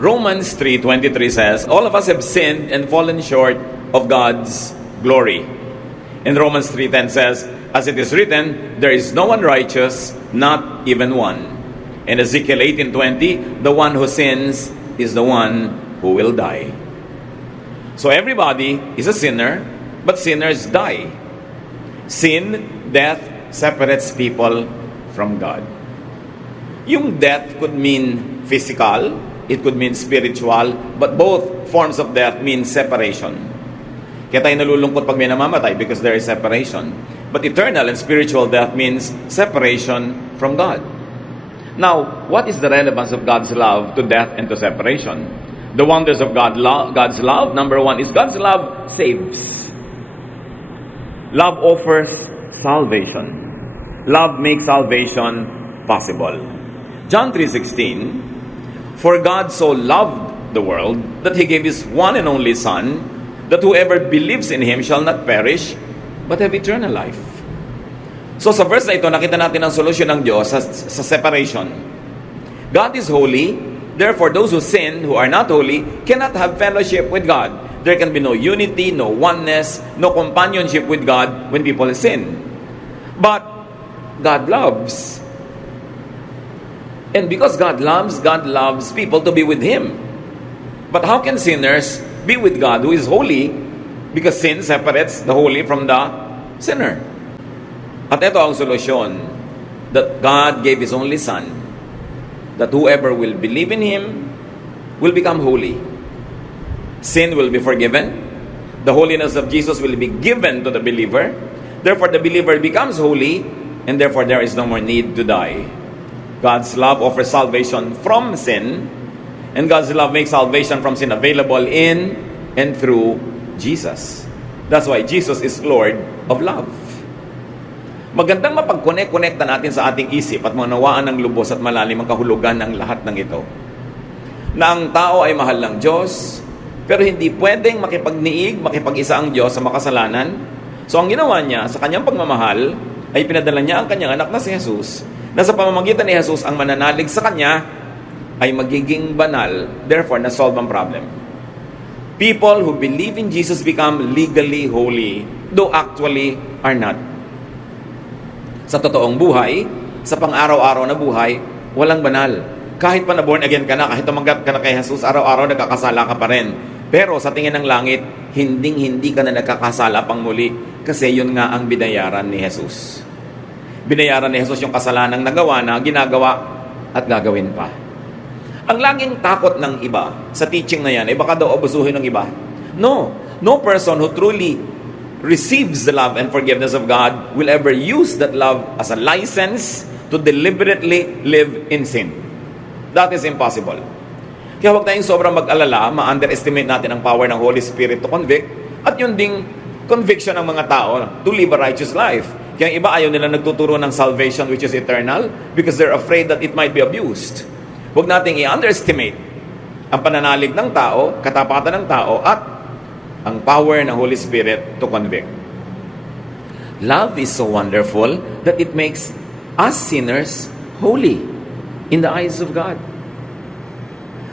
Romans 3:23 says, all of us have sinned and fallen short of God's glory. And Romans 3:10 says, as it is written, there is no one righteous, not even one. And Ezekiel 18:20, the one who sins is the one who will die. So everybody is a sinner, but sinners die. Sin, death, separates people from God. Yung death could mean physical, it could mean spiritual, but both forms of death mean separation. Kaya tayo nalulungkot pag may namamatay because there is separation. But eternal and spiritual death means separation from God. Now, what is the relevance of God's love to death and to separation? The wonders of God's love, number one, is God's love saves. Love offers salvation. Love makes salvation possible. John 3:16, for God so loved the world that He gave His one and only Son, that whoever believes in Him shall not perish, but have eternal life. So sa verse na ito, nakita natin ang solusyon ng Diyos sa separation. God is holy, therefore those who sin, who are not holy, cannot have fellowship with God. There can be no unity, no oneness, no companionship with God when people sin. But God loves. And because God loves people to be with Him. But how can sinners be with God who is holy? Because sin separates the holy from the sinner. At ito ang solusyon, that God gave His only Son, that whoever will believe in Him will become holy. Sin will be forgiven. The holiness of Jesus will be given to the believer. Therefore, the believer becomes holy, and therefore there is no more need to die. God's love offers salvation from sin, and God's love makes salvation from sin available in and through Jesus. That's why Jesus is Lord of love. Magandang mapag-connect-connecta natin sa ating isip at manawaan ng lubos at malalim ang kahulugan ng lahat ng ito. Na ang tao ay mahal ng Diyos, pero hindi pwedeng makipag-isa ang Diyos sa makasalanan. So ang ginawa niya sa kanyang pagmamahal ay pinadala niya ang kanyang anak na si Jesus, na sa pamamagitan ni Jesus ang mananalig sa kanya ay magiging banal, therefore na-solve ang problem. People who believe in Jesus become legally holy, though actually are not. Sa totoong buhay, sa pang-araw-araw na buhay, walang banal. Kahit pa na born again ka na, kahit tumanggap ka na kay Jesus, araw-araw nagkakasala ka pa rin. Pero sa tingin ng langit, hindi ka na nagkakasala pang muli, kasi yun nga ang binayaran ni Jesus. Binayaran ni Jesus yung kasalanang nagawa na, ginagawa at gagawin pa. Ang laging takot ng iba sa teaching na yan, baka daw abusuhin ng iba. No person who truly receives the love and forgiveness of God will ever use that love as a license to deliberately live in sin. That is impossible. Kaya huwag tayong sobrang mag-alala, ma-underestimate natin ang power ng Holy Spirit to convict, at yun ding conviction ng mga tao to live a righteous life. Kaya iba ayaw nila nagtuturo ng salvation which is eternal because they're afraid that it might be abused. Huwag nating i-underestimate ang pananalig ng tao, katapatan ng tao, at ang power ng Holy Spirit to convict. Love is so wonderful that it makes us sinners holy in the eyes of God.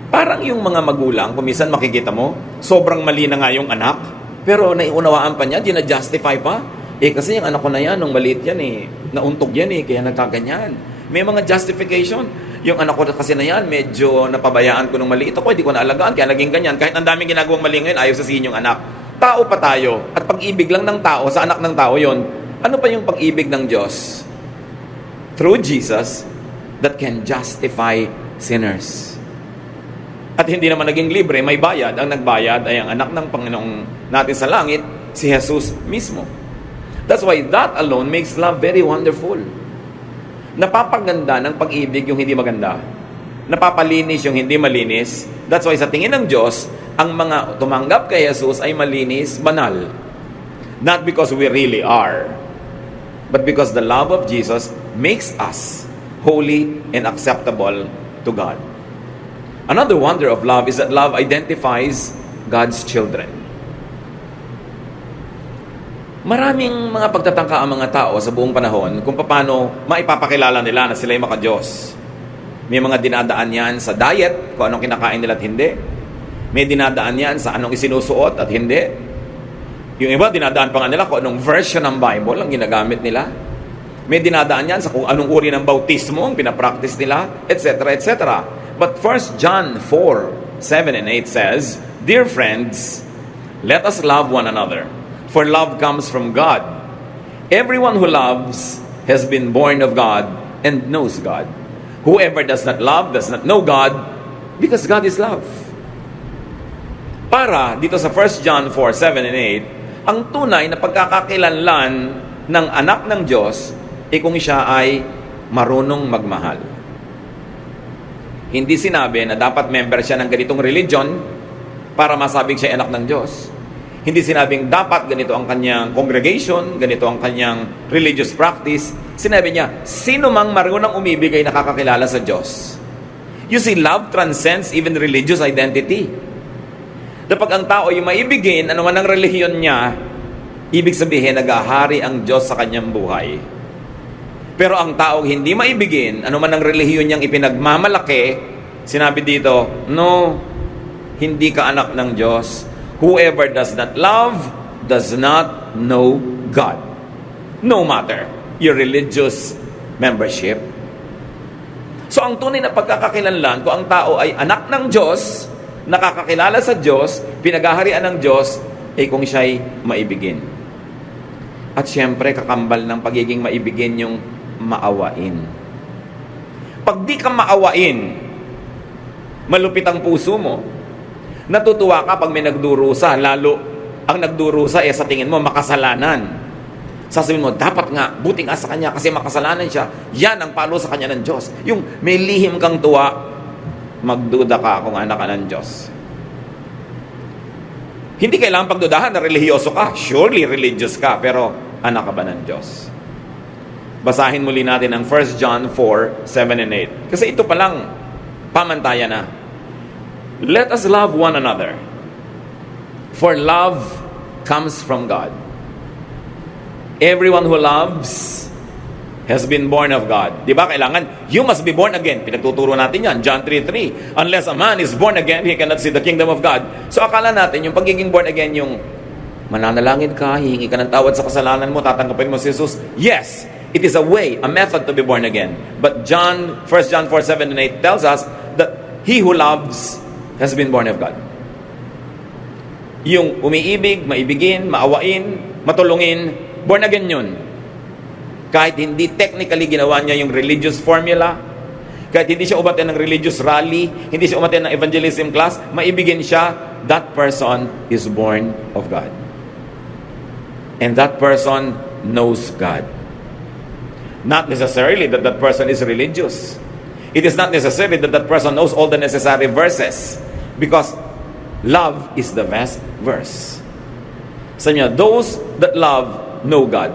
Parang yung mga magulang, kung minsan makikita mo, sobrang mali na nga yung anak, pero naiunawaan pa niya, dinajustify pa. Kasi yung anak ko na yan, nung maliit yan nauntog yan kaya nagkaganyan. May mga justification. Yung anak ko kasi na yan, medyo napabayaan ko nung maliit ako, hindi ko naalagaan, kaya naging ganyan. Kahit ang daming ginagawang mali ngayon, ayaw sasabihin yung anak. Tao pa tayo, at pag-ibig lang ng tao, sa anak ng tao yon. Ano pa yung pag-ibig ng Diyos? Through Jesus, that can justify sinners. At hindi naman naging libre, may bayad. Ang nagbayad ay ang anak ng Panginoong natin sa langit, si Jesus mismo. That's why that alone makes love very wonderful. Napapaganda ng pag-ibig yung hindi maganda. Napapalinis yung hindi malinis. That's why sa tingin ng Diyos, ang mga tumanggap kay Jesus ay malinis, banal. Not because we really are, but because the love of Jesus makes us holy and acceptable to God. Another wonder of love is that love identifies God's children. Maraming mga pagtatangka ang mga tao sa buong panahon kung paano maipapakilala nila na sila'y maka-Diyos. May mga dinadaan yan sa diet, kung anong kinakain nila at hindi. May dinadaan yan sa anong isinusuot at hindi. Yung iba, dinadaan pa nga nila kung anong version ng Bible ang ginagamit nila. May dinadaan yan sa kung anong uri ng bautismo ang pinapractice nila, etc., etc. But 1 John 4:7 and 8 says, "Dear friends, let us love one another, for love comes from God. Everyone who loves has been born of God and knows God. Whoever does not love does not know God, because God is love." Para dito sa 1 John 4:7 and 8, ang tunay na pagkakakilanlan ng anak ng Diyos ay kung siya ay marunong magmahal. Hindi sinabi na dapat member siya ng ganitong religion para masabing siya ay anak ng Diyos. Hindi sinabing dapat ganito ang kanyang congregation, ganito ang kanyang religious practice. Sinabi niya, sino mang marunong umibig ay nakakakilala sa Diyos. You see, love transcends even religious identity. Kapag ang tao ay maibigin, ano man ang relihiyon niya, ibig sabihin, nag-ahari ang Diyos sa kanyang buhay. Pero ang taong hindi maibigin, ano man ang relihiyon niyang ipinagmamalaki, sinabi dito, no, hindi ka anak ng Diyos. Whoever does not love does not know God. No matter your religious membership. So ang tunay na pagkakakilanlan, kung ang tao ay anak ng Diyos, nakakakilala sa Diyos, pinaghaharian ng Diyos, ay kung siya'y maibigin. At syempre, kakambal ng pagiging maibigin yung maawain. Pag di ka maawain, malupit ang puso mo. Natutuwa ka pag may nagdurusa, lalo ang nagdurusa sa tingin mo makasalanan. Sasabihin mo, dapat nga, buti nga sa kanya kasi makasalanan siya. Yan ang palo sa kanya ng Diyos. Yung may lihim kang tuwa, magduda ka kung anak ka ng Diyos. Hindi kailangan pagdudahan na relihiyoso ka. Surely religious ka, pero anak ka ba ng Diyos? Basahin muli natin ang 1 John 4:7 and 8. Kasi ito palang pamantayan na. Let us love one another, for love comes from God. Everyone who loves has been born of God. Di ba kailangan, you must be born again. Pinagtuturo natin yan, John 3:3. Unless a man is born again, he cannot see the kingdom of God. So akala natin, yung pagiging born again, yung mananalangin ka, hihingi ka ng tawad sa kasalanan mo, tatanggapin mo si Jesus. Yes, it is a way, a method to be born again. But 1 John 4:7 and 8 tells us that he who loves has been born of God. Yung umiibig, maibigin, maawain, matulungin, born again yun. Kahit hindi technically ginawa niya yung religious formula, kahit hindi siya umaten ng religious rally, hindi siya umaten ng evangelism class, maibigin siya, that person is born of God. And that person knows God. Not necessarily that that person is religious. It is not necessarily that that person knows all the necessary verses, because love is the best verse. Sa niya, those that love know God.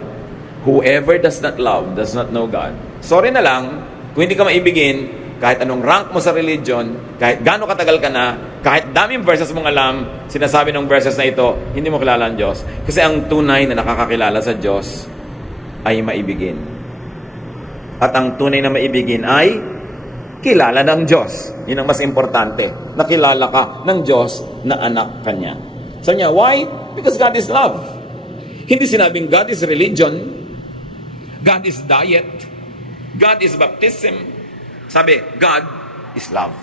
Whoever does not love does not know God. Sorry na lang, kung hindi ka maibigin, kahit anong rank mo sa religion, kahit gaano katagal ka na, kahit daming verses mong alam, sinasabi ng verses na ito, hindi mo kilala ang Diyos. Kasi ang tunay na nakakakilala sa Diyos ay maibigin. At ang tunay na maibigin ay kilala ng Diyos. Yun ang mas importante. Nakilala ka ng Diyos na anak kanya. Sabi niya, why? Because God is love. Hindi sinabing God is religion, God is diet, God is baptism. Sabi, God is love.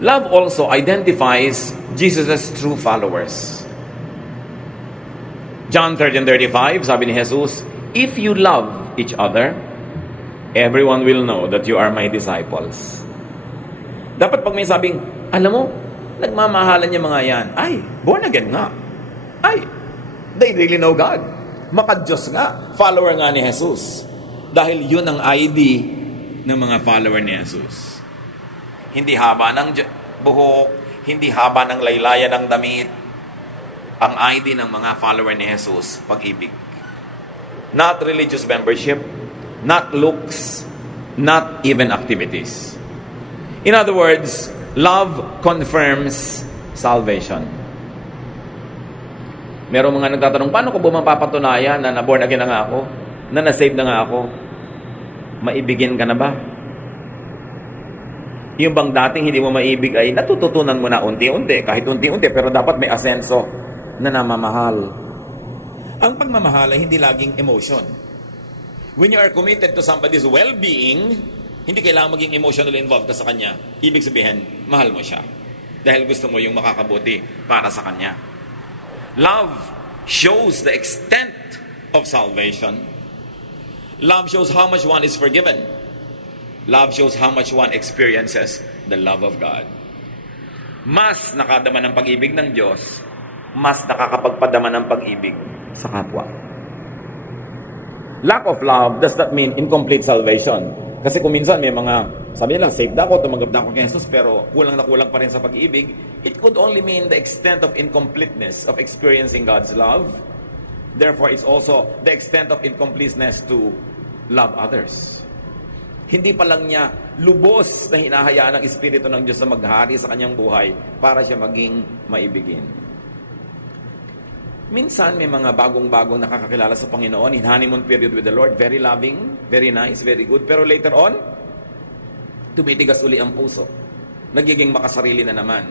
Love also identifies Jesus' true followers. John 13:35, sabi ni Jesus, if you love each other, everyone will know that you are my disciples. Dapat pag may sabing, alam mo, nagmamahalan yung mga yan, ay, born again nga. Ay, they really know God. Maka-Diyos nga. Follower nga ni Jesus. Dahil yun ang ID ng mga follower ni Jesus. Hindi haba ng buhok, hindi haba ng laylayan ng damit. Ang ID ng mga follower ni Jesus, pag-ibig. Not religious membership, not looks, not even activities. In other words, love confirms salvation. Merong mga nagtatanong, paano ko ba mapapatunayan na na-born again na nga ako? Na na-save na nga ako? Maibigin ka na ba? Yung bang dating hindi mo maibig ay natututunan mo na unti-unti, kahit unti-unti, pero dapat may asenso na namamahal. Ang pagmamahal ay hindi laging emotion. When you are committed to somebody's well-being, hindi kailangan maging emotionally involved ka sa kanya. Ibig sabihin, mahal mo siya. Dahil gusto mo yung makakabuti para sa kanya. Love shows the extent of salvation. Love shows how much one is forgiven. Love shows how much one experiences the love of God. Mas nakadama ng pag-ibig ng Diyos, mas nakakapagpadama ng pag-ibig sa kapwa. Lack of love does not mean incomplete salvation. Kasi kung minsan may mga, sabi nila, saved ako, tumanggap na ako kay Jesus, pero kulang na kulang pa rin sa pag-ibig, it could only mean the extent of incompleteness of experiencing God's love. Therefore, it's also the extent of incompleteness to love others. Hindi pa lang niya lubos na hinahayaan ng Espiritu ng Diyos na maghari sa kanyang buhay para siya maging maibigin. Minsan may mga bagong-bagong nakakakilala sa Panginoon in honeymoon period with the Lord. Very loving, very nice, very good. Pero later on, tumitigas uli ang puso. Nagiging makasarili na naman.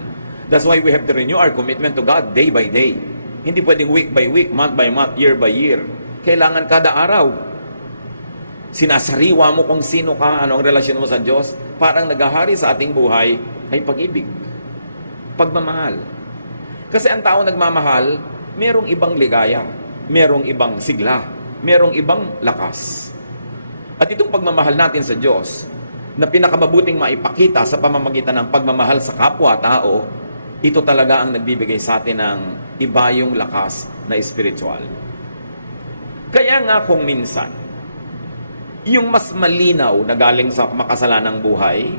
That's why we have to renew our commitment to God day by day. Hindi pwedeng week by week, month by month, year by year. Kailangan kada araw. Sinasariwa mo kung sino ka, ano ang relasyon mo sa Diyos. Parang naghahari sa ating buhay ay pag-ibig. Pagmamahal. Kasi ang tao nagmamahal, merong ibang ligaya, merong ibang sigla, merong ibang lakas. At itong pagmamahal natin sa Diyos, na pinakamabuting maipakita sa pamamagitan ng pagmamahal sa kapwa-tao, ito talaga ang nagbibigay sa atin ng iba yung lakas na espiritual. Kaya nga kung minsan, yung mas malinaw na galing sa makasalanang buhay,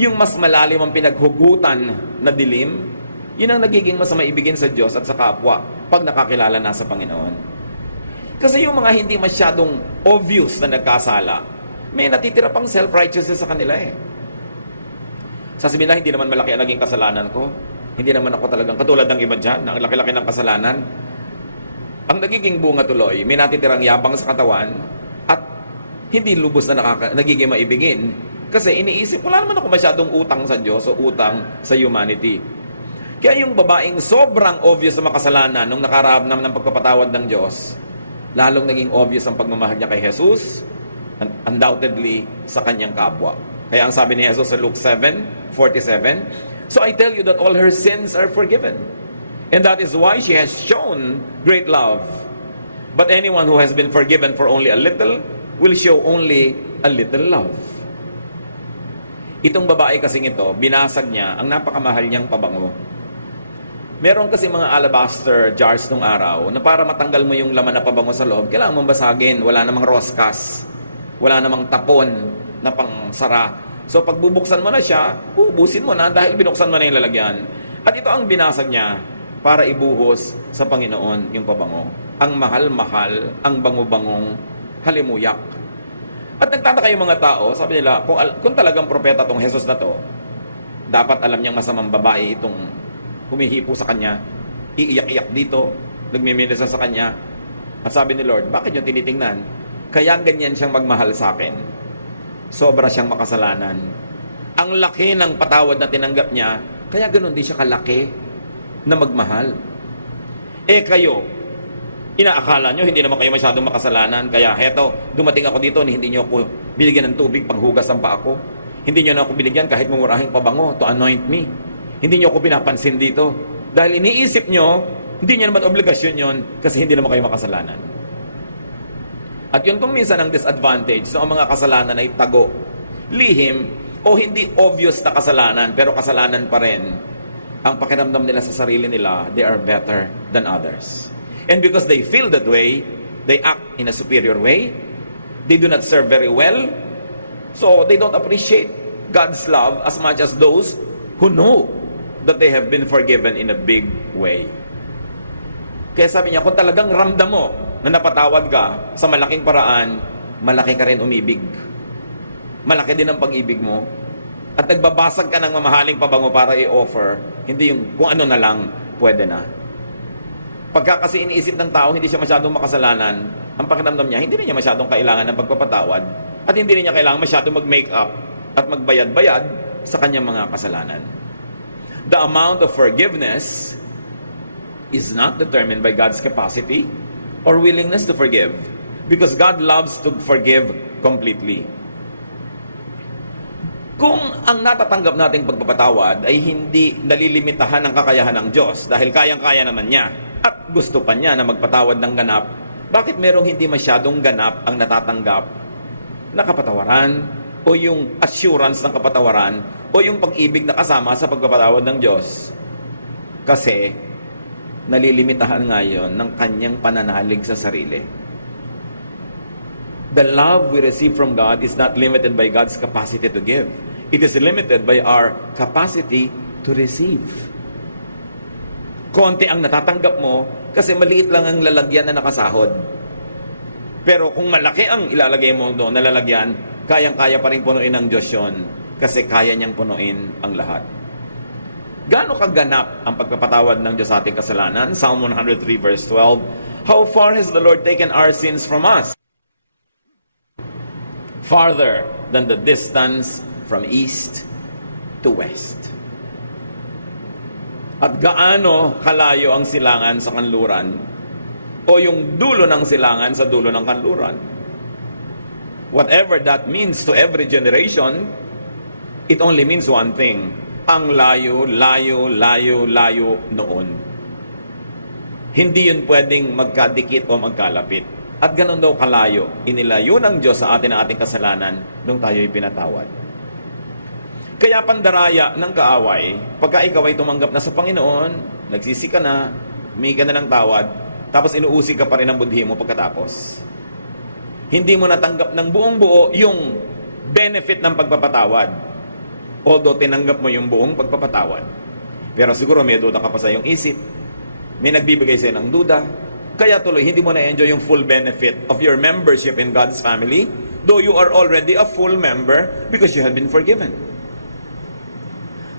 yung mas malalim ang pinaghugutan na dilim, yun ang nagiging mas maibigin sa Diyos at sa kapwa pag nakakilala na sa Panginoon. Kasi yung mga hindi masyadong obvious na nagkasala, may natitira pang self-righteousness sa kanila eh. Sasabihin na, hindi naman malaki ang naging kasalanan ko. Hindi naman ako talagang katulad ng iba dyan, ang laki-laki ng kasalanan. Ang nagiging bunga tuloy, may natitirang yabang sa katawan at hindi lubos na nagiging maibigin. Kasi iniisip, wala naman ako masyadong utang sa Diyos o utang sa humanity. Kaya yung babaeng sobrang obvious na makasalanan nung nakararap naman ng pagpapatawad ng Diyos, lalong naging obvious ang pagmamahal niya kay Jesus, undoubtedly sa kanyang kapwa. Kaya ang sabi ni Jesus sa Luke 7:47, "So I tell you that all her sins are forgiven. And that is why she has shown great love. But anyone who has been forgiven for only a little will show only a little love." Itong babae kasing ito, binasag niya ang napakamahal niyang pabango. Meron kasi mga alabaster jars nung araw na para matanggal mo yung laman na pabango sa loob, kailangan mong basagin. Wala namang roskas. Wala namang tapon na pangsara. So pag bubuksan mo na siya, ubusin mo na dahil binuksan mo na yung lalagyan. At ito ang binasag niya para ibuhos sa Panginoon yung pabango. Ang mahal-mahal, ang bango-bangong halimuyak. At nagtataka yung mga tao, sabi nila, kung talagang propeta tong Jesus na to, dapat alam niyang masamang babae itong humihipo sa kanya, iiyak-iyak dito, nagmiminisa sa kanya. At sabi ni Lord, bakit niyo tinitingnan? Kaya ganyan siyang magmahal sa akin. Sobra siyang makasalanan. Ang laki ng patawad na tinanggap niya, kaya ganoon din siya kalaki na magmahal. Eh kayo, inaakala nyo, hindi naman kayo masyadong makasalanan, kaya heto, dumating ako dito, hindi nyo ako binigyan ng tubig panghugas ng paa ko. Hindi nyo na ako binigyan kahit mumurahing pabango to anoint me. Hindi nyo ako pinapansin dito. Dahil iniisip nyo, hindi nyo naman obligasyon yon kasi hindi naman kayo makasalanan. At yun kung minsan ang disadvantage sa mga kasalanan ay tago, lihim, o hindi obvious na kasalanan, pero kasalanan pa rin, ang pakiramdam nila sa sarili nila, they are better than others. And because they feel that way, they act in a superior way. They do not serve very well. So they don't appreciate God's love as much as those who know that they have been forgiven in a big way. Kaya sabi niya, kung talagang ramdam mo na napatawad ka sa malaking paraan, malaki ka rin umibig. Malaki din ang pag-ibig mo. At nagbabasag ka ng mamahaling pabango para i-offer, hindi yung kung ano na lang, pwede na. Pagka kasi iniisip ng tao, hindi siya masyadong makasalanan, ang pakiramdam niya, hindi na niya masyadong kailangan ng pagpapatawad. At hindi rin niya kailangan masyado mag-make up at magbayad-bayad sa kanyang mga kasalanan. The amount of forgiveness is not determined by God's capacity or willingness to forgive, because God loves to forgive completely. Kung ang natatanggap nating pagpapatawad ay hindi nalilimitahan ng kakayahan ng Diyos dahil kayang-kaya naman niya at gusto pa niya na magpatawad ng ganap, bakit merong hindi masyadong ganap ang natatanggap na kapatawaran o yung assurance ng kapatawaran o yung pag-ibig na kasama sa pagpapatawad ng Diyos? Kasi nalilimitahan ngayon ng kanyang pananalig sa sarili. The love we receive from God is not limited by God's capacity to give. It is limited by our capacity to receive. Konti ang natatanggap mo kasi maliit lang ang lalagyan na nakasahod. Pero kung malaki ang ilalagay mo doon na lalagyan, kayang-kaya pa rin punuin ng Diyos yun kasi kaya niyang punuin ang lahat. Gaano kaganap ang pagpapatawad ng Diyos sa ating kasalanan? Psalm 103 verse 12, how far has the Lord taken our sins from us? Farther than the distance from east to west. At gaano kalayo ang silangan sa kanluran o yung dulo ng silangan sa dulo ng kanluran. Whatever that means to every generation, it only means one thing. Ang layo, layo, layo, layo noon. Hindi yun pwedeng magkadikit o magkalapit. At ganun daw kalayo, inilayo ng Diyos sa atin ang ating kasalanan nung tayo'y pinatawad. Kaya pandaraya ng kaaway, pagka ikaw ay tumanggap na sa Panginoon, nagsisi ka na, humingi ka na ng tawad, tapos inuusig ka pa rin ang budhi mo pagkatapos. Hindi mo natanggap ng buong buo yung benefit ng pagpapatawad. Although tinanggap mo yung buong pagpapatawad. Pero siguro may duda ka pa sa iyong isip. May nagbibigay sa'yo ng duda. Kaya tuloy, hindi mo na-enjoy yung full benefit of your membership in God's family, though you are already a full member because you have been forgiven.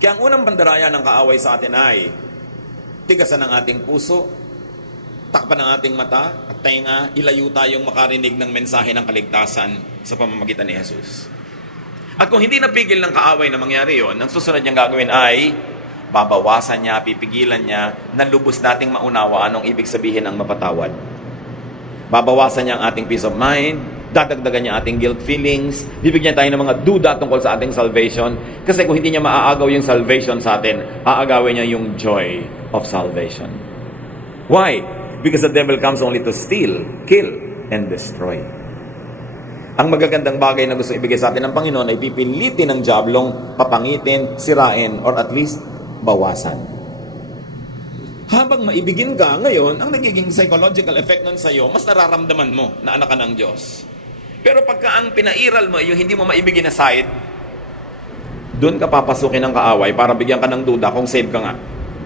Kaya ang unang pandaraya ng kaaway sa atin ay tigasan ng ating puso, takpan ng ating mata at tenga, ilayo tayong makarinig ng mensahe ng kaligtasan sa pamamagitan ni Jesus. At kung hindi napigil ng kaaway na mangyari yon, ang susunod niyang gagawin ay babawasan niya, pipigilan niya na lubos nating maunawaan ang ibig sabihin ng mapatawad. Babawasan niya ang ating peace of mind, dadagdagan niya ating guilt feelings, bibigyan tayo ng mga duda tungkol sa ating salvation. Kasi kung hindi niya maaagaw yung salvation sa atin, aagawin niya yung joy of salvation. Why? Because the devil comes only to steal, kill, and destroy. Ang magagandang bagay na gusto ibigay sa atin ng Panginoon ay pipilitin ng diablong papangitin, sirain, or at least bawasan. Habang maibigin ka ngayon, ang nagiging psychological effect nun sa'yo, mas nararamdaman mo na anak ka ng Diyos. Pero pagka ang pinairal mo, yung hindi mo maibigin na side, doon ka papasukin ng kaaway para bigyan ka ng duda kung saved ka nga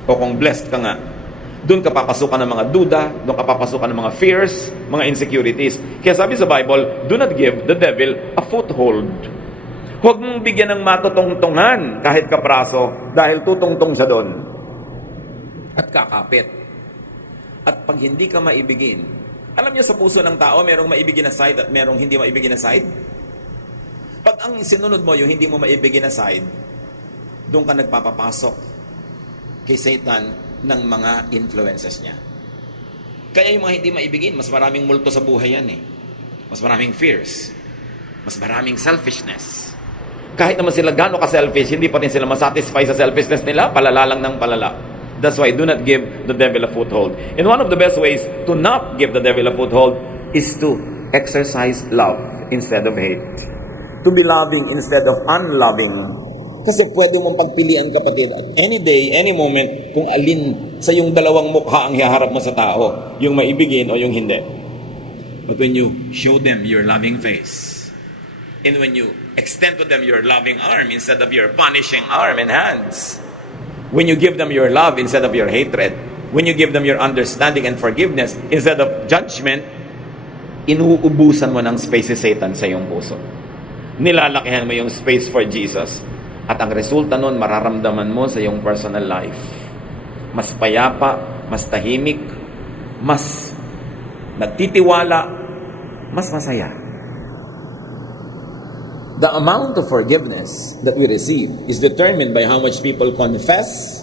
o kung blessed ka nga. Doon ka papasukan ng mga duda, doon ka papasukan ng mga fears, mga insecurities. Kaya sabi sa Bible, do not give the devil a foothold. Huwag mong bigyan ng matutungtungan kahit kapraso dahil tutungtong siya doon. At kakapit. At pag hindi ka maibigin, alam niyo sa puso ng tao, merong maibigin na side at merong hindi maibigin na side. Pag ang sinunod mo yung hindi mo maibigin na side, doon ka nagpapapasok kay Satan ng mga influences niya. Kaya yung mga hindi maibigin, mas maraming multo sa buhay yan eh. Mas maraming fears. Mas maraming selfishness. Kahit naman sila gano'n ka-selfish, hindi pa rin sila masatisfy sa selfishness nila, palala lang ng palala. That's why do not give the devil a foothold. And one of the best ways to not give the devil a foothold is to exercise love instead of hate. To be loving instead of unloving. Kasi pwede mong pagpilian, kapatid, at any day, any moment, kung alin sa yung dalawang mukha ang hiharap mo sa tao, yung maibigin o yung hindi. But when you show them your loving face, and when you extend to them your loving arm instead of your punishing arm and hands, when you give them your love instead of your hatred, when you give them your understanding and forgiveness instead of judgment, inuubusan mo ng space si Satan sa iyong puso. Nilalakihan mo yung space for Jesus. At ang resulta nun, mararamdaman mo sa iyong personal life. Mas payapa, mas tahimik, mas nagtitiwala, mas masaya. The amount of forgiveness that we receive is determined by how much people confess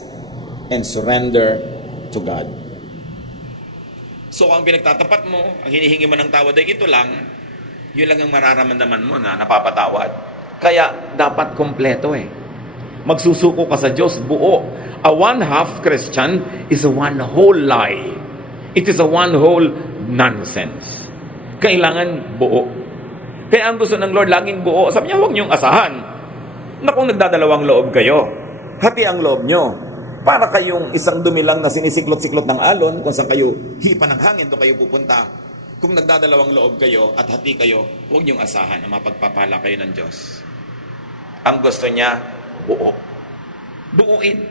and surrender to God. So ang pinagtatapat mo, ang hinihingi mo ng tawad ay ito lang, yun lang ang mararamdaman mo na napapatawad. Kaya dapat kompleto eh. Magsusuko ka sa Diyos buo. A one-half Christian is a one whole lie. It is a one whole nonsense. Kailangan buo. Kaya ang gusto ng Lord laging buo. Sabi niya, huwag niyong asahan na kung nagdadalawang loob kayo, hati ang loob niyo. Para kayong isang dumilang na sinisiklot-siklot ng alon, kung saan kayo hipa ng hangin, doon kayo pupunta. Kung nagdadalawang loob kayo at hati kayo, huwag niyong asahan na mapagpapala kayo ng Diyos. Ang gusto niya, buo. Buuin.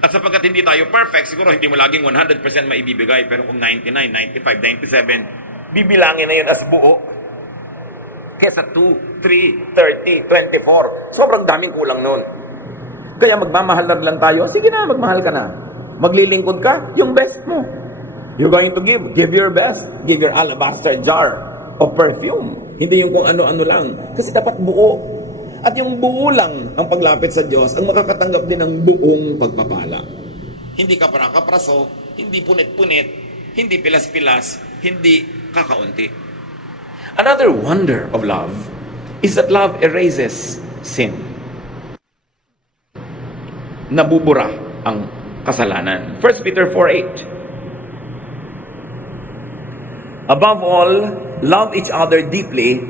At sapagkat hindi tayo perfect, siguro hindi mo laging 100% maibibigay, pero kung 99, 95, 97, bibilangin na yun as buo. Kesa 2, 3, 30, 24. Sobrang daming kulang nun. Kaya magmamahal na lang tayo, sige na, magmahal ka na. Maglilingkod ka, yung best mo. You're going to give your best. Give your alabaster jar of perfume. Hindi yung kung ano-ano lang. Kasi dapat buo. At yung buo lang ang paglapit sa Diyos, ang makakatanggap din ng buong pagpapala. Hindi ka para-kapraso, hindi punit-punit, hindi pilas-pilas, hindi kakaunti. Another wonder of love is that love erases sin. Nabubura ang kasalanan. 1 Peter 4:8. Above all, love each other deeply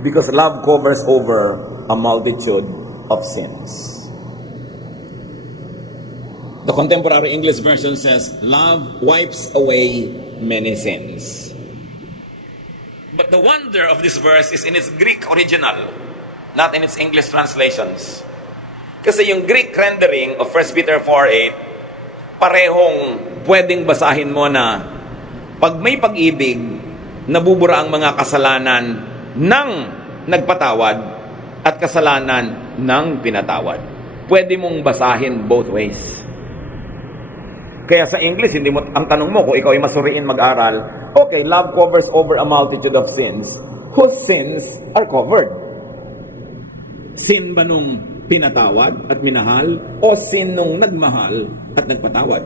because love covers over a multitude of sins. The contemporary English version says, love wipes away many sins. But the wonder of this verse is in its Greek original, not in its English translations. Kasi yung Greek rendering of 1 Peter 4:8, parehong pwedeng basahin mo na pag may pag-ibig, nabubura ang mga kasalanan ng nagpatawad at kasalanan ng pinatawad. Pwede mong basahin both ways. Kaya sa English, hindi mo, ang tanong mo kung ikaw ay masuriin mag-aral, okay, love covers over a multitude of sins. Whose sins are covered? Sin ba nung pinatawad at minahal o sin nung nagmahal at nagpatawad?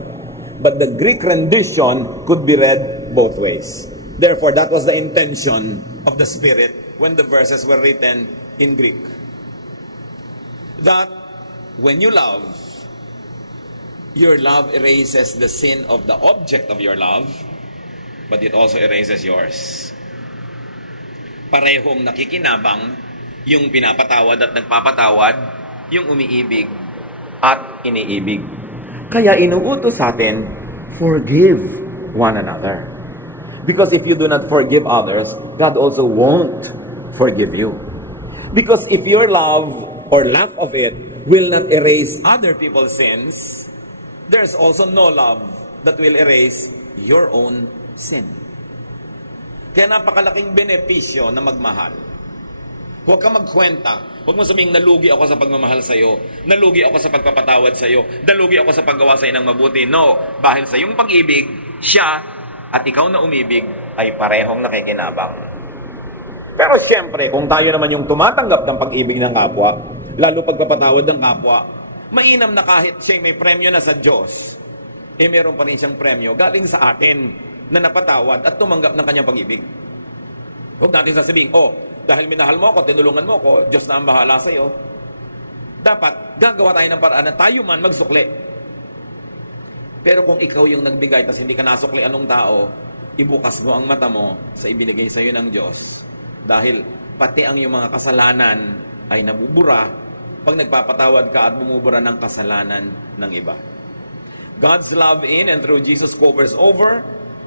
But the Greek rendition could be read both ways. Therefore, that was the intention of the Spirit when the verses were written in Greek. That when you love, your love erases the sin of the object of your love, but it also erases yours. Parehong nakikinabang yung pinapatawad at nagpapatawad, yung umiibig at iniibig. Kaya inuutos sa atin, forgive one another. Because if you do not forgive others, God also won't forgive you. Because if your love or lack of it will not erase other people's sins, there's also no love that will erase your own sin. Kaya napakalaking benepisyo na magmahal. Huwag kang magkwenta. Huwag mo sabihing, nalugi ako sa pagmamahal sa'yo. Nalugi ako sa pagpapatawad sa'yo. Nalugi ako sa paggawa sa'yo ng mabuti. No. Dahil sa iyong pag-ibig, siya at ikaw na umibig ay parehong nakikinabang. Pero siyempre, kung tayo naman yung tumatanggap ng pag-ibig ng kapwa, lalo pagpapatawad ng kapwa, mainam na kahit siya may premyo na sa Diyos, meron pa rin siyang premyo galing sa atin na napatawad at tumanggap ng kanyang pag-ibig. Huwag natin sasabihin, dahil minahal mo ako, tinulungan mo ako, Diyos na ang bahala sa iyo. Dapat, gagawa tayo ng paraan na tayo man magsukli. Pero kung ikaw yung nagbigay, tapos hindi ka nasukli anong tao, ibukas mo ang mata mo sa ibinigay sa iyo ng Diyos. Dahil pati ang iyong mga kasalanan ay nabubura pag nagpapatawad ka at bumubura ng kasalanan ng iba. God's love in and through Jesus covers over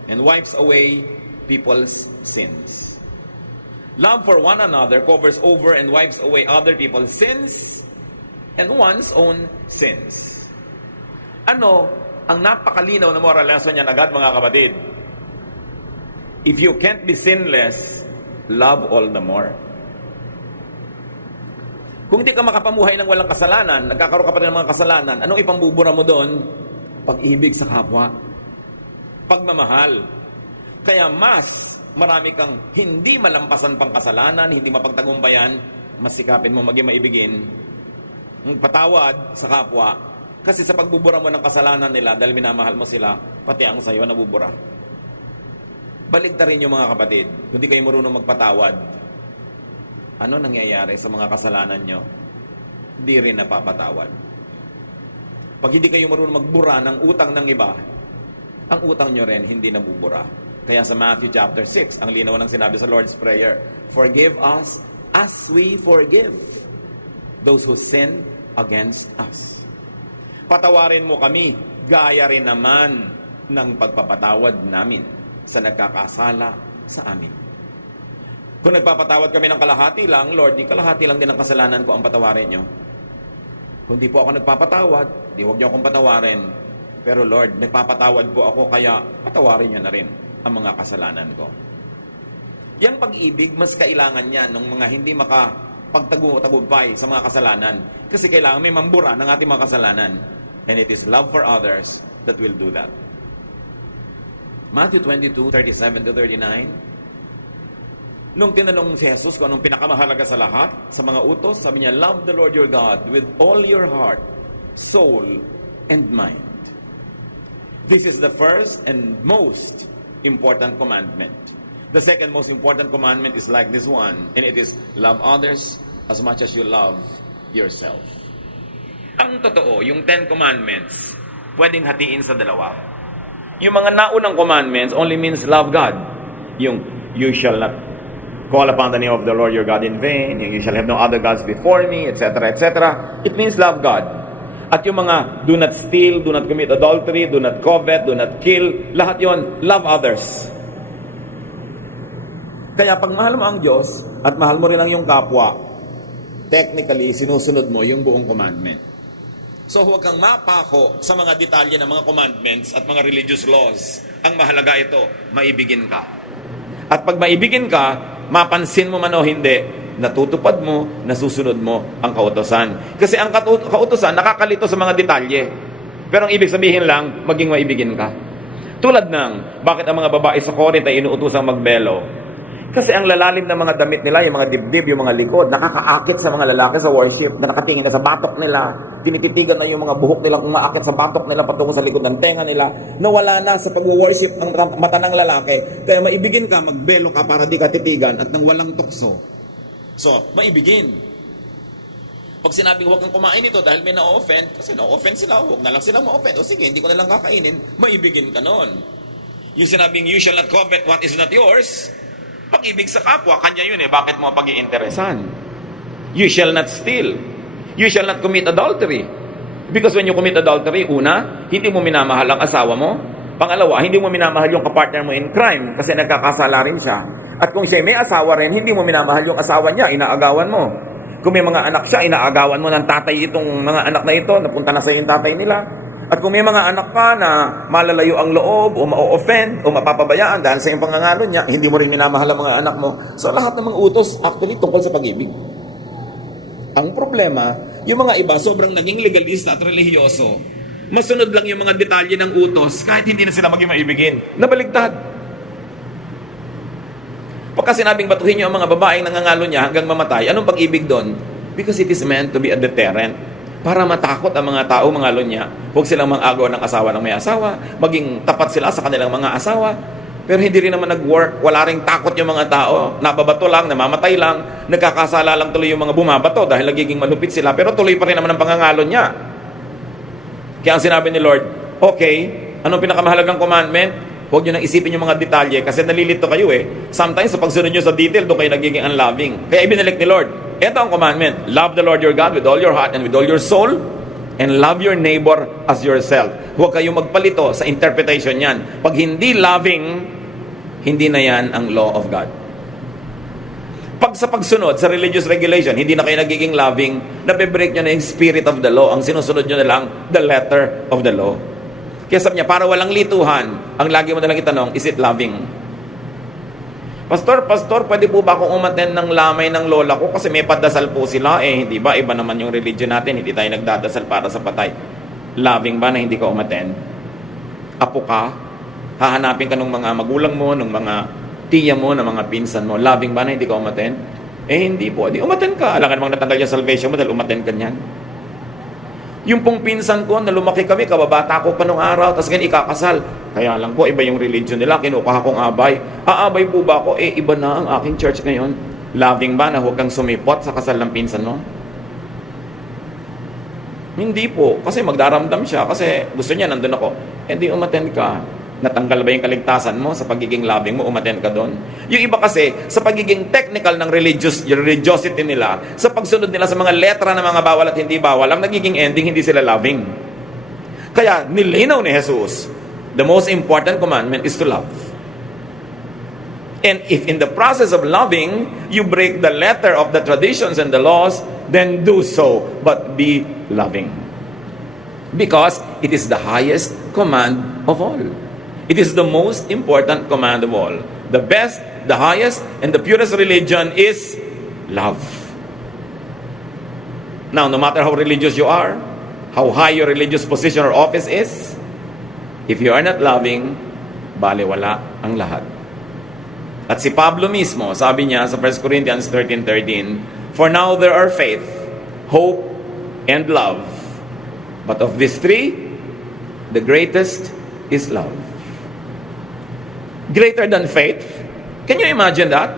and wipes away people's sins. Love for one another covers over and wipes away other people's sins and one's own sins. Ano ang napakalinaw na moral lesson niyan agad, mga kapatid? If you can't be sinless, love all the more. Kung hindi ka makapamuhay ng walang kasalanan, nagkakaroon ka pa ng mga kasalanan, anong ipambubura mo doon? Pag-ibig sa kapwa. Pagmamahal. Kaya mas marami kang hindi malampasan pang kasalanan, hindi mapagtagumpayan, mas sikapin mo maging maibigin, patawad sa kapwa, kasi sa pagbubura mo ng kasalanan nila, dahil minamahal mo sila, pati ang sayo nabubura. Baligtarin yung mga kapatid, kung di kayo marunong magpatawad, ano nangyayari sa mga kasalanan nyo? Di rin napapatawad. Pag hindi kayo marunong magbura ng utang ng iba, ang utang nyo rin hindi nabubura. Kaya sa Matthew chapter 6, ang linaw ng sinabi sa Lord's Prayer, forgive us as we forgive those who sin against us. Patawarin mo kami, gaya rin naman ng pagpapatawad namin sa nagkakasala sa amin. Kung nagpapatawad kami ng kalahati lang, Lord, di kalahati lang din ang kasalanan ko ang patawarin nyo. Kung di po ako nagpapatawad, di huwag nyo akong patawarin. Pero Lord, nagpapatawad po ako, kaya patawarin nyo na rin ang mga kasalanan ko. Yang pag-ibig, mas kailangan yan ng mga hindi makapagtagumpay sa mga kasalanan. Kasi kailangan may mambura ng ating mga kasalanan. And it is love for others that will do that. Matthew 22:37-39. Nung tinanong si Jesus kung anong pinakamahalaga sa lahat, sa mga utos, sabi niya, love the Lord your God with all your heart, soul, and mind. This is the first and most important commandment. The second most important commandment is like this one, and it is love others as much as you love yourself. Ang totoo, yung 10 commandments, pwedeng hatiin sa dalawa. Yung mga naunang commandments only means love God. Yung you shall not call upon the name of the Lord your God in vain, you shall have no other gods before me, etc., etc. It means love God. At yung mga do not steal, do not commit adultery, do not covet, do not kill, lahat yon love others. Kaya pag mahal mo ang Diyos at mahal mo rin ang iyong kapwa, technically, sinusunod mo yung buong commandment. So huwag kang mapako sa mga detalye ng mga commandments at mga religious laws. Ang mahalaga ito, maibigin ka. At pag maibigin ka, mapansin mo man o hindi, natutupad mo, nasusunod mo ang kautosan. Kasi ang kautosan nakakalito sa mga detalye. Pero ang ibig sabihin lang, maging maibigin ka. Tulad ng, bakit ang mga babae sa Corinth ay inuutosang magbelo? Kasi ang lalalim ng mga damit nila, yung mga dibdib, yung mga likod, nakakaakit sa mga lalaki sa worship, na nakatingin na sa batok nila, tinititigan na yung mga buhok nila umaakit sa batok nila patungo sa likod ng tenga nila, nawala na sa pag-worship ang mata ng lalaki. Kaya maibigin ka, magbelo ka para di ka titigan at nang walang tukso. So, maibigin. Pag sinabing huwag kang kumain ito dahil may na-offend, kasi na-offend sila, huwag na lang sila ma-offend. O sige, hindi ko na lang kakainin, maibigin ka nun. Yung sinabing you shall not covet what is not yours, pag-ibig sa kapwa, kanya yun bakit mo pag-iinteresan? You shall not steal. You shall not commit adultery. Because when you commit adultery, una, hindi mo minamahal ang asawa mo. Pangalawa, hindi mo minamahal yung kapartner mo in crime kasi nagkakasala rin siya. At kung siya may asawa rin, hindi mo minamahal yung asawa niya, inaagawan mo. Kung may mga anak siya, inaagawan mo ng tatay itong mga anak na ito, napunta na sa yung tatay nila. At kung may mga anak ka na malalayo ang loob o ma-offend o mapapabayaan dahil sa iyong pangangalo niya, hindi mo rin minamahal ang mga anak mo. So lahat ng mga utos actually tungkol sa pag-ibig. Ang problema, yung mga iba sobrang naging legalista at relihiyoso. Masunod lang yung mga detalye ng utos kahit hindi na sila maging maibigin. Nabaligtad. Pagka sinabing batuhin niyo ang mga babaeng nangangalo niya hanggang mamatay, anong pag-ibig doon? Because it is meant to be a deterrent. Para matakot ang mga tao, mga niya. Huwag silang mang-agaw ng asawa ng may asawa. Maging tapat sila sa kanilang mga asawa. Pero hindi rin naman nag-work. Wala ring takot yung mga tao. Nababato lang, namamatay lang. Nagkakasala lang tuloy yung mga bumabato dahil nagiging malupit sila. Pero tuloy pa rin naman ang pangangalo niya. Kaya ang sinabi ni Lord, okay, anong pinakamahalagang commandment? Huwag nyo nang isipin yung mga detalye kasi nalilito kayo Sometimes sa pagsunod nyo sa detail, doon kayo nagiging unloving. Kaya ibinalik ni Lord, ito ang commandment, love the Lord your God with all your heart and with all your soul, and love your neighbor as yourself. Huwag kayong magpalito sa interpretation yan. Pag hindi loving, hindi na yan ang law of God. Pag sa pagsunod sa religious regulation, hindi na kayo nagiging loving, nabe-break nyo na yung spirit of the law. Ang sinusunod nyo na lang, the letter of the law. Kaya sabi niya, para walang lituhan, ang lagi mo na lang itanong, is it loving? Pastor, pwede po ba akong umattend ng lamay ng lola ko? Kasi may padasal po sila. Hindi ba? Iba naman yung religion natin. Hindi tayo nagdadasal para sa patay. Loving ba na hindi ka umattend? Apo ka? Hahanapin ka ng mga magulang mo, ng mga tiya mo, ng mga pinsan mo. Loving ba na hindi ka umattend? Eh hindi po, di umattend ka. Alam ka namang natanggal yung salvation mo dahil umattend ka niyan. Yung pong pinsan ko na lumaki kami, kababata ko pa nung araw, tapos ganyan ikakasal. Kaya lang po, iba yung religion nila, kinukuha kong abay. Aabay po ba ako? Eh, iba na ang aking church ngayon. Loving ba na huwag kang sumipot sa kasal ng pinsan mo? Hindi po, kasi magdaramdam siya, kasi gusto niya, nandun ako. Eh, di umattend ka. Natanggal ba yung kaligtasan mo sa pagiging loving mo, umattend ka doon? Yung iba kasi, sa pagiging technical ng religiosity nila, sa pagsunod nila sa mga letra ng mga bawal at hindi bawal, ang nagiging ending, hindi sila loving. Kaya, nilinaw ni Jesus, the most important commandment is to love. And if in the process of loving, you break the letter of the traditions and the laws, then do so, but be loving. Because it is the highest command of all. It is the most important command of all. The best, the highest, and the purest religion is love. Now, no matter how religious you are, how high your religious position or office is, if you are not loving, baliwala ang lahat. At si Pablo mismo, sabi niya sa 1 Corinthians 13:13, "For now there are faith, hope, and love. But of these three, the greatest is love." Greater than faith? Can you imagine that?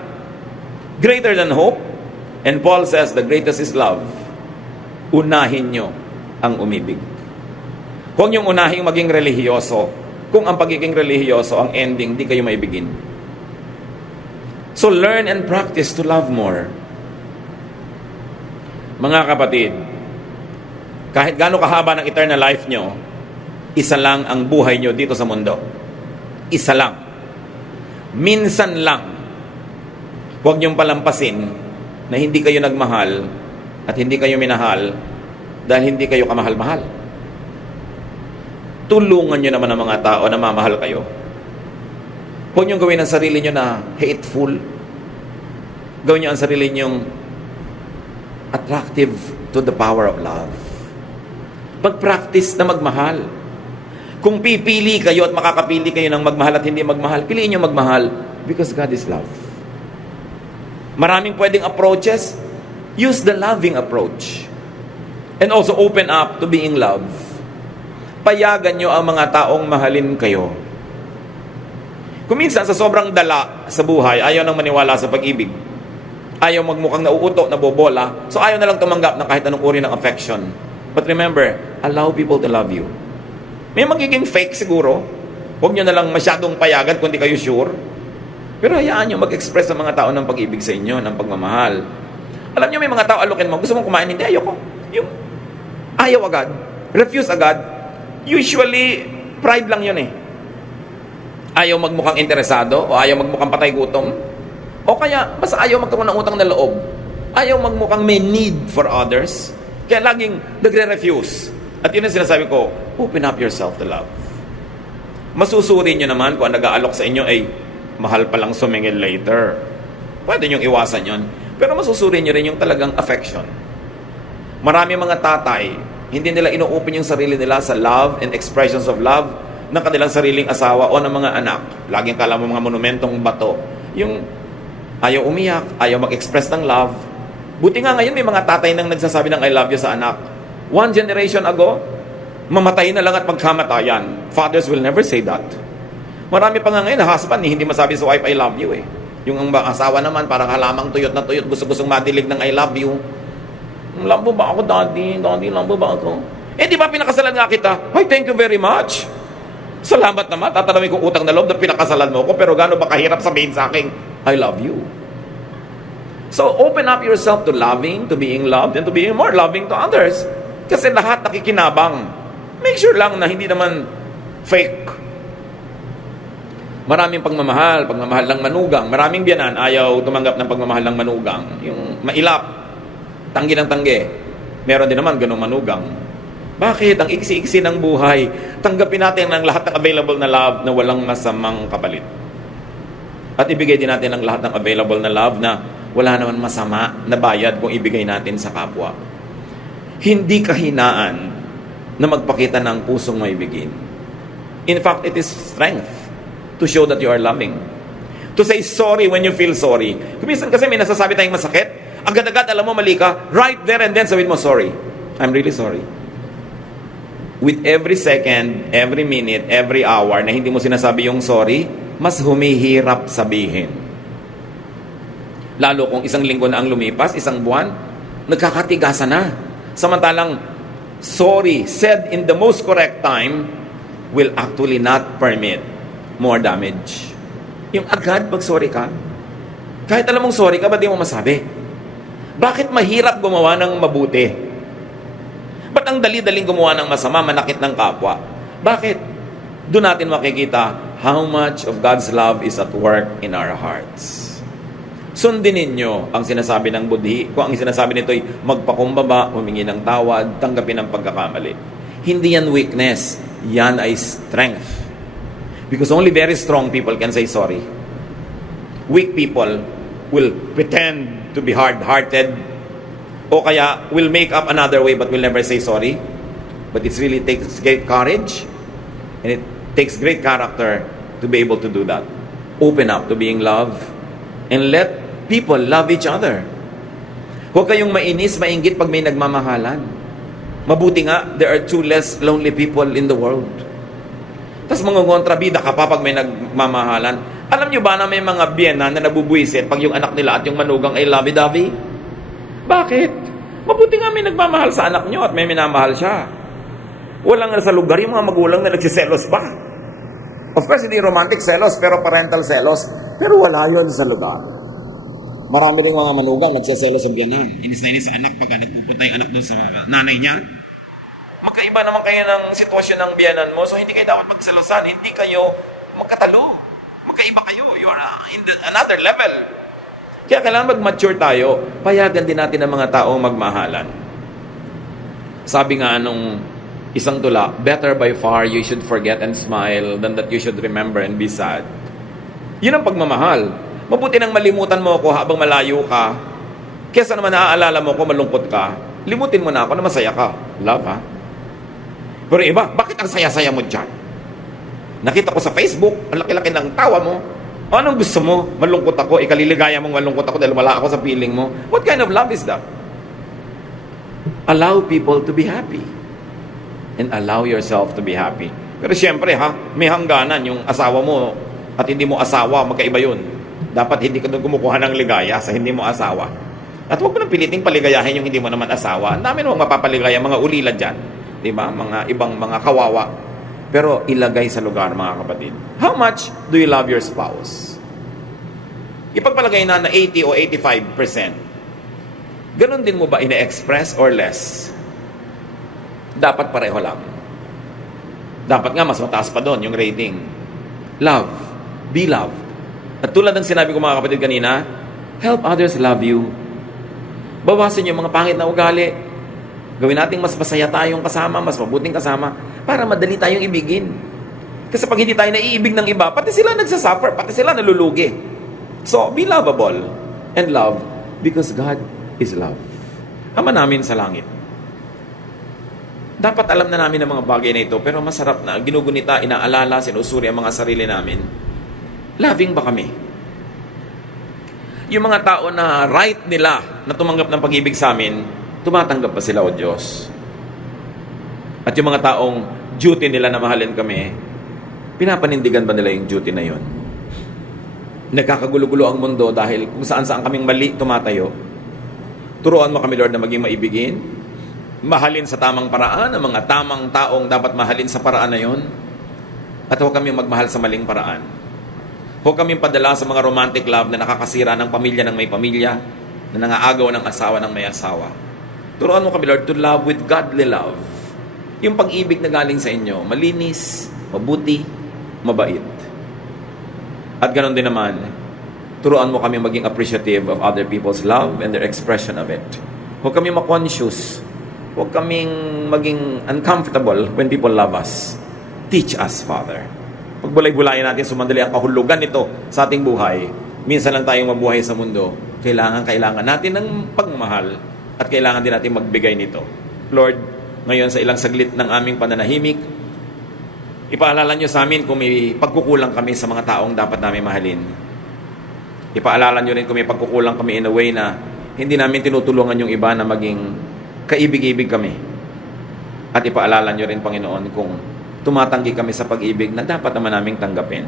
Greater than hope? And Paul says, the greatest is love. Unahin nyo ang umibig. Huwag niyong unahing maging relihiyoso. Kung ang pagiging relihiyoso, ang ending, di kayo maibigin. So learn and practice to love more. Mga kapatid, kahit gaano kahaba ng eternal life nyo, isa lang ang buhay nyo dito sa mundo. Isa lang. Minsan lang. Huwag niyong palampasin na hindi kayo nagmahal at hindi kayo minahal dahil hindi kayo kamahal-mahal. Tulungan niyo naman ang mga tao na mamahal kayo. Huwag niyong gawin ang sarili niyo na hateful. Gawin niyo ang sarili niyong attractive to the power of love. Pag-practice na magmahal. Kung pipili kayo at makakapili kayo ng magmahal at hindi magmahal, piliin nyo magmahal because God is love. Maraming pwedeng approaches. Use the loving approach. And also open up to being love. Payagan nyo ang mga taong mahalin kayo. Kung minsan sa sobrang dala sa buhay, ayaw nang maniwala sa pag-ibig. Ayaw magmukhang nauuto, nabobola. So ayaw na lang tumanggap ng kahit anong uri ng affection. But remember, allow people to love you. May magiging fake siguro. Huwag nyo na lang masyadong payagan kung di kayo sure. Pero hayaan nyo mag-express sa mga tao ng pag-ibig sa inyo, ng pagmamahal. Alam nyo, may mga tao alukin mo, gusto mong kumain, hindi, ayoko. Yung ayaw agad, refuse agad, usually, pride lang yun eh. Ayaw magmukhang interesado, o ayaw magmukhang patay gutom, o kaya, basta ayaw magkaroon ng utang na loob. Ayaw magmukhang may need for others, kaya laging nagre-refuse. At yun ang sinasabi ko, open up yourself to love. Masusuri nyo naman kung ang nag-aalok sa inyo ay mahal palang sumingil later. Pwede nyong iwasan yon. Pero masusuri nyo rin yung talagang affection. Marami mga tatay, hindi nila ino-open yung sarili nila sa love and expressions of love ng kanilang sariling asawa o ng mga anak. Laging kala mo mga monumentong bato. Yung ayaw umiyak, ayaw mag-express ng love. Buti nga ngayon may mga tatay nang nagsasabi ng I love you sa anak. One generation ago, mamatay na lang at magkamatayan. Fathers will never say that. Marami pa nga ngayon na husband hindi masabi sa wife, I love you eh. Yung ang asawa naman, parang halamang tuyot na tuyot, gusto-gustong madilig ng I love you. Love mo ba ako, daddy? Daddy, love mo ba ako? Eh, di ba pinakasalan nga kita? Why, thank you very much. Salamat naman, tatanawin kong utang na loob na pinakasalan mo ko, pero gano'n ba kahirap sabihin sa akin, I love you. So, open up yourself to loving, to being loved, and to being more loving to others. Kasi lahat nakikinabang. Make sure lang na hindi naman fake. Maraming pagmamahal ng manugang. Maraming biyanan, ayaw tumanggap ng pagmamahal ng manugang. Yung mailap, tanggi ng tanggi. Meron din naman ganung manugang. Bakit? Ang iksi-iksi ng buhay. Tanggapin natin ang lahat ng available na love na walang masamang kapalit. At ibigay din natin ang lahat ng available na love na wala naman masama na bayad kung ibigay natin sa kapwa. Hindi kahinaan na magpakita ng pusong maibigin. In fact, it is strength to show that you are loving. To say sorry when you feel sorry. Kuminsan kasi may nasasabi tayong masakit, agad-agad, alam mo, mali ka, right there and then sabihin mo, sorry. I'm really sorry. With every second, every minute, every hour na hindi mo sinasabi yung sorry, mas humihirap sabihin. Lalo kung isang linggo na ang lumipas, isang buwan, nagkakatigasan na. Samantalang, sorry said in the most correct time will actually not permit more damage. Yung agad mag-sorry ka, kahit alam mong sorry ka, ba't di mo masabi? Bakit mahirap gumawa ng mabuti? Ba't ang dali-daling gumawa ng masama, manakit ng kapwa? Bakit? Doon natin makikita how much of God's love is at work in our hearts. Sundin ninyo ang sinasabi ng budhi. Kung ang sinasabi nito ay magpakumbaba, humingi ng tawad, tanggapin ang pagkakamali. Hindi yan weakness. Yan ay strength. Because only very strong people can say sorry. Weak people will pretend to be hard-hearted, o kaya will make up another way but will never say sorry. But it really takes great courage and it takes great character to be able to do that. Open up to being loved and let people love each other. Huwag kayong mainis, mainggit pag may nagmamahalan. Mabuti nga, there are 2 less lonely people in the world. Tapos mga kontrabida ka pa pag may nagmamahalan. Alam nyo ba na may mga biyena na nabubuisit pag yung anak nila at yung manugang ay lovey-dovey? Bakit? Mabuti nga may nagmamahal sa anak nyo at may minamahal siya. Walang sa lugar yung mga magulang na nagsiselos pa. Of course, hindi romantic selos, pero parental selos. Pero wala yun sa lugar. Marami rin mga manugang nagsiselos sa biyanan. Inis na inis sa anak pag nagpupunta yung anak doon sa nanay niya. Magkaiba naman kayo ng sitwasyon ng biyanan mo, so hindi kayo dapat magselosan. Hindi kayo magkatalo. Magkaiba kayo. You are in another level. Kaya kailangan mag-mature tayo, payagan din natin ang mga taong magmahalan. Sabi nga nung isang tula, better by far you should forget and smile than that you should remember and be sad. Yun ang pagmamahal. Mabuti nang malimutan mo ako habang malayo ka, kesa naman naaalala mo ko malungkot ka, limutin mo na ako na masaya ka. Love, ha? Pero iba, bakit ang saya-saya mo dyan? Nakita ko sa Facebook, ang laki-laki ng tawa mo. Anong gusto mo? Malungkot ako. Ikaliligaya mong malungkot ako dahil wala ako sa feeling mo. What kind of love is that? Allow people to be happy. And allow yourself to be happy. Pero siyempre may hangganan yung asawa mo at hindi mo asawa, magkaiba yun. Dapat hindi ka doon kumukuha ng ligaya sa hindi mo asawa. At huwag mo nang piliting paligayahin yung hindi mo naman asawa. Ang dami namang mapapaligaya, mga ulila dyan. Diba? Mga ibang mga kawawa. Pero ilagay sa lugar, mga kapatid. How much do you love your spouse? Ipagpalagay na 80 o 85%. Ganon din mo ba ina-express or less? Dapat pareho lang. Dapat nga mas mataas pa doon yung rating. Love. Be loved. At tulad ng sinabi ko mga kapatid kanina, help others love you. Bawasan yung mga pangit na ugali. Gawin nating mas masaya tayong kasama, mas mabuting kasama, para madali tayong ibigin. Kasi pag hindi tayo naiibig ng iba, pati sila nagsasuffer, pati sila nalulugi. So, be lovable and love because God is love. Ama namin sa langit. Dapat alam na namin ang mga bagay na ito, pero masarap na ginugunita, inaalala, sinusuri ang mga sarili namin. Loving ba kami? Yung mga tao na right nila na tumanggap ng pag-ibig sa amin, tumatanggap pa sila, O Diyos? At yung mga taong duty nila na mahalin kami, pinapanindigan ba nila yung duty na yon? Nagkakagulo-gulo ang mundo dahil kung saan-saan kaming mali tumatayo. Turuan mo kami, Lord, na maging maibigin, mahalin sa tamang paraan, ang mga tamang taong dapat mahalin sa paraan na yon, at huwag kami magmahal sa maling paraan. Huwag kami padala sa mga romantic love na nakakasira ng pamilya ng may pamilya, na nangaagaw ng asawa ng may asawa. Turuan mo kami, Lord, to love with godly love. Yung pag-ibig na galing sa inyo, malinis, mabuti, mabait. At ganoon din naman, turuan mo kami maging appreciative of other people's love and their expression of it. Huwag kami ma-conscious. Huwag kaming maging uncomfortable when people love us. Teach us, Father. Pagbulay-bulayan natin, sumandali ang kahulugan nito sa ating buhay. Minsan lang tayong mabuhay sa mundo. Kailangan natin ng pagmamahal at kailangan din natin magbigay nito. Lord, ngayon sa ilang saglit ng aming pananahimik, ipaalala nyo sa amin kung may pagkukulang kami sa mga taong dapat namin mahalin. Ipaalala nyo rin kung may pagkukulang kami in a way na hindi namin tinutulungan yung iba na maging kaibig-ibig kami. At ipaalala nyo rin, Panginoon, kung tumatanggi kami sa pag-ibig na dapat naman naming tanggapin.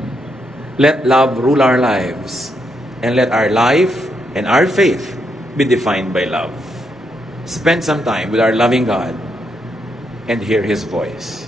Let love rule our lives, and let our life and our faith be defined by love. Spend some time with our loving God and hear His voice.